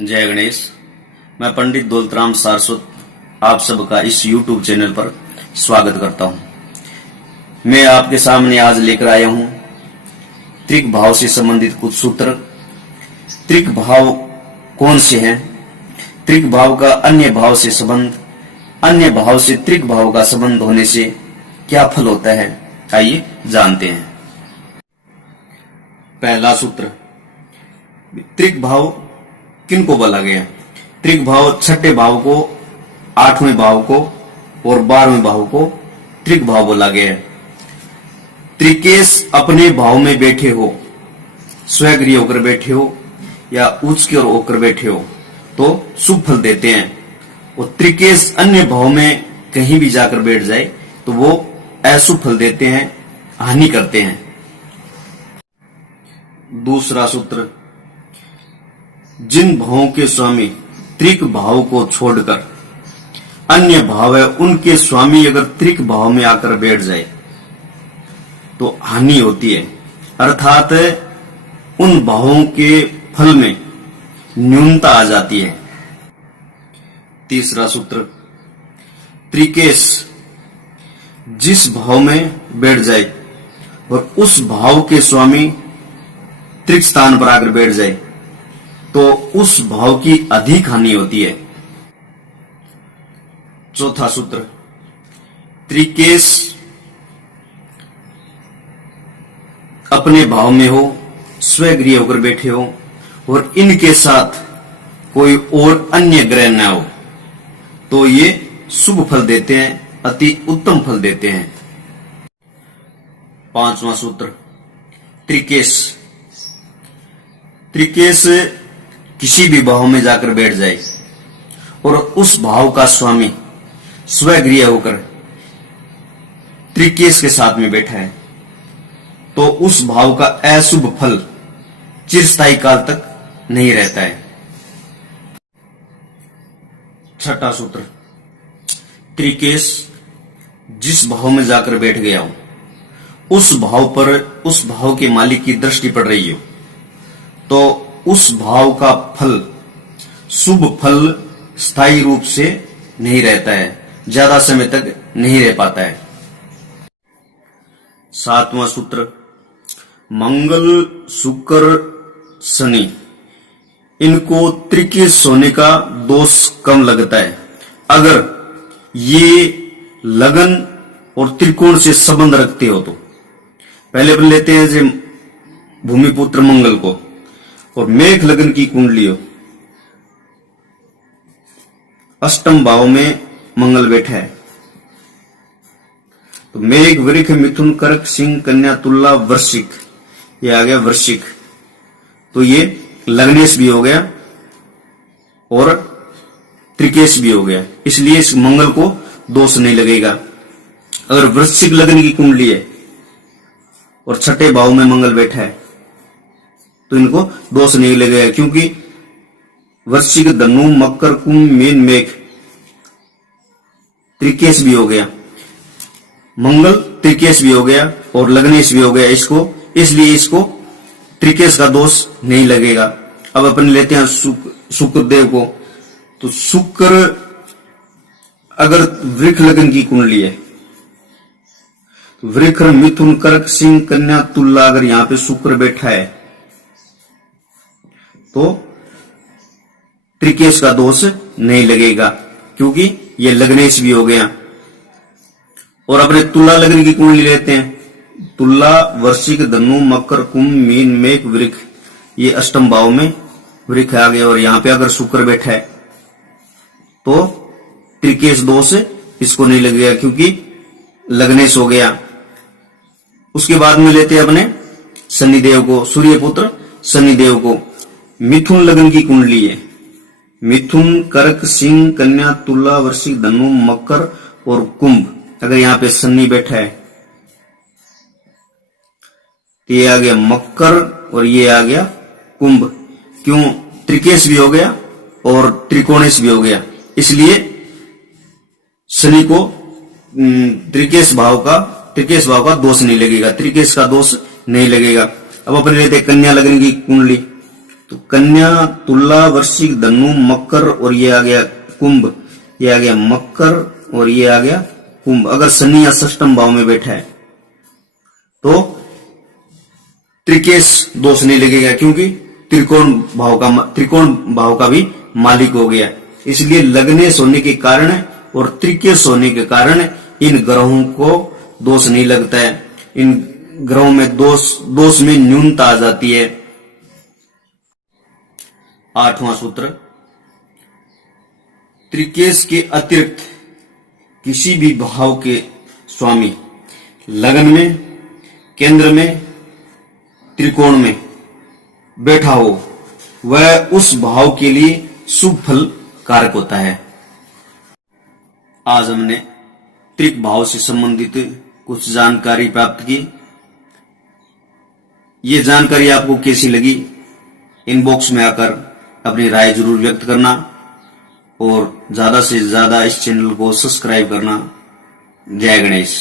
जय गणेश। मैं पंडित दौलतराम सारस्वत आप सबका इस YouTube चैनल पर स्वागत करता हूं। मैं आपके सामने आज लेकर आया हूं त्रिक भाव से संबंधित कुछ सूत्र। त्रिक भाव कौन से हैं, त्रिक भाव का अन्य भाव से संबंध, अन्य भाव से त्रिक भाव का संबंध होने से क्या फल होता है, आइए जानते हैं। पहला सूत्र, त्रिक भाव किनको बोला गया? त्रिक भाव छठे भाव को, आठवें भाव को और 12वें भाव को त्रिक भाव बोला गया है। त्रिकेश अपने भाव में बैठे हो, स्वगृह होकर बैठे हो या उच्च की ओर होकर बैठे हो तो शुभ फल देते हैं, और त्रिकेश अन्य भाव में कहीं भी जाकर बैठ जाए तो वो अशुभ फल देते हैं, हानि करते हैं। दूसरा सूत्र, जिन भावों के स्वामी त्रिक भाव को छोड़कर अन्य भाव है उनके स्वामी अगर त्रिक भाव में आकर बैठ जाए तो हानि होती है, अर्थात उन भावों के फल में न्यूनता आ जाती है। तीसरा सूत्र, त्रिकेश जिस भाव में बैठ जाए और उस भाव के स्वामी त्रिक स्थान पर आकर बैठ जाए तो उस भाव की अधिक हानि होती है। चौथा सूत्र, त्रिकेश अपने भाव में हो, स्वगृह होकर बैठे हो और इनके साथ कोई और अन्य ग्रह न हो तो ये शुभ फल देते हैं, अति उत्तम फल देते हैं। पांचवा सूत्र, त्रिकेश किसी भी भाव में जाकर बैठ जाए और उस भाव का स्वामी स्वगृह होकर त्रिकेश के साथ में बैठा है तो उस भाव का अशुभ फल चिरस्थायी काल तक नहीं रहता है। छठा सूत्र, त्रिकेश जिस भाव में जाकर बैठ गया हो उस भाव पर उस भाव के मालिक की दृष्टि पड़ रही हो तो उस भाव का फल, शुभ फल स्थायी रूप से नहीं रहता है, ज्यादा समय तक नहीं रह पाता है। सातवां सूत्र, मंगल शुक्र शनि इनको त्रिकेश होने का दोष कम लगता है अगर ये लगन और त्रिकोण से संबंध रखते हो तो। पहले अपन लेते हैं जो भूमिपुत्र मंगल को, और मेघ लगन की कुंडली हो, अष्टम भाव में मंगल बैठा है तो मेघ वृष मिथुन कर्क सिंह कन्या तुला वृश्चिक, ये आ गया वृश्चिक, तो ये लग्नेश भी हो गया और त्रिकेश भी हो गया, इसलिए इस मंगल को दोष नहीं लगेगा। अगर वृश्चिक लगन की कुंडली है और छठे भाव में मंगल बैठा है तो इनको दोष नहीं लगेगा, क्योंकि वृश्चिक धनु मकर कुंभ मीन मेघ त्रिकेश भी हो गया, मंगल त्रिकेश भी हो गया और लग्नेश भी हो गया इसको, इसलिए इसको त्रिकेश का दोष नहीं लगेगा। अब अपन लेते हैं शुक्र देव को, तो शुक्र अगर वृष लगन की कुंडली है, वृष मिथुन कर्क सिंह कन्या तुला, अगर यहां पे शुक्र बैठा है तो त्रिकेश का दोष नहीं लगेगा, क्योंकि ये लग्नेश भी हो गया। और अपने तुला लगन की कुंडली लेते हैं, तुला वृश्चिक धनु मकर कुंभ मीन मेघ वृष, ये अष्टम भाव में वृष आ गया और यहां पे अगर शुक्र बैठा है तो त्रिकेश दोष इसको नहीं लगेगा, क्योंकि लग्नेश हो गया। उसके बाद में लेते हैं अपने शनिदेव को, सूर्यपुत्र शनिदेव को, मिथुन लगन की कुंडली है, मिथुन कर्क सिंह कन्या तुला वृश्चिक धनु मकर और कुंभ, अगर यहां पे शनि बैठा है तो ये आ गया मकर और ये आ गया कुंभ, क्यों? त्रिकेश भी हो गया और त्रिकोणेश भी हो गया, इसलिए शनि को त्रिकेश भाव का दोष नहीं लगेगा, त्रिकेश का दोष नहीं लगेगा। अब अपन लेते कन्या लगन की कुंडली, तो कन्या, तुला, वृश्चिक, धनु, मकर और ये आ गया कुंभ, ये आ गया मकर और ये आ गया कुंभ। अगर शनि या षष्ठम भाव में बैठा है तो त्रिकेश दोष नहीं लगेगा, क्योंकि त्रिकोण भाव का भी मालिक हो गया। इसलिए लग्नेश होने के कारण और त्रिकेश होने के कारण इन ग्रहों को दोष नहीं लगता है। इन ग्रहों में दोष में न्यूनता आ जाती है। 8वां सूत्र, त्रिकेश के अतिरिक्त किसी भी भाव के स्वामी लग्न में, केंद्र में, त्रिकोण में बैठा हो वह उस भाव के लिए शुभ फल कारक होता है। आज हमने त्रिक भाव से संबंधित कुछ जानकारी प्राप्त की। ये जानकारी आपको कैसी लगी, इनबॉक्स में आकर अपनी राय जरूर व्यक्त करना और ज्यादा से ज्यादा इस चैनल को सब्सक्राइब करना। जय गणेश।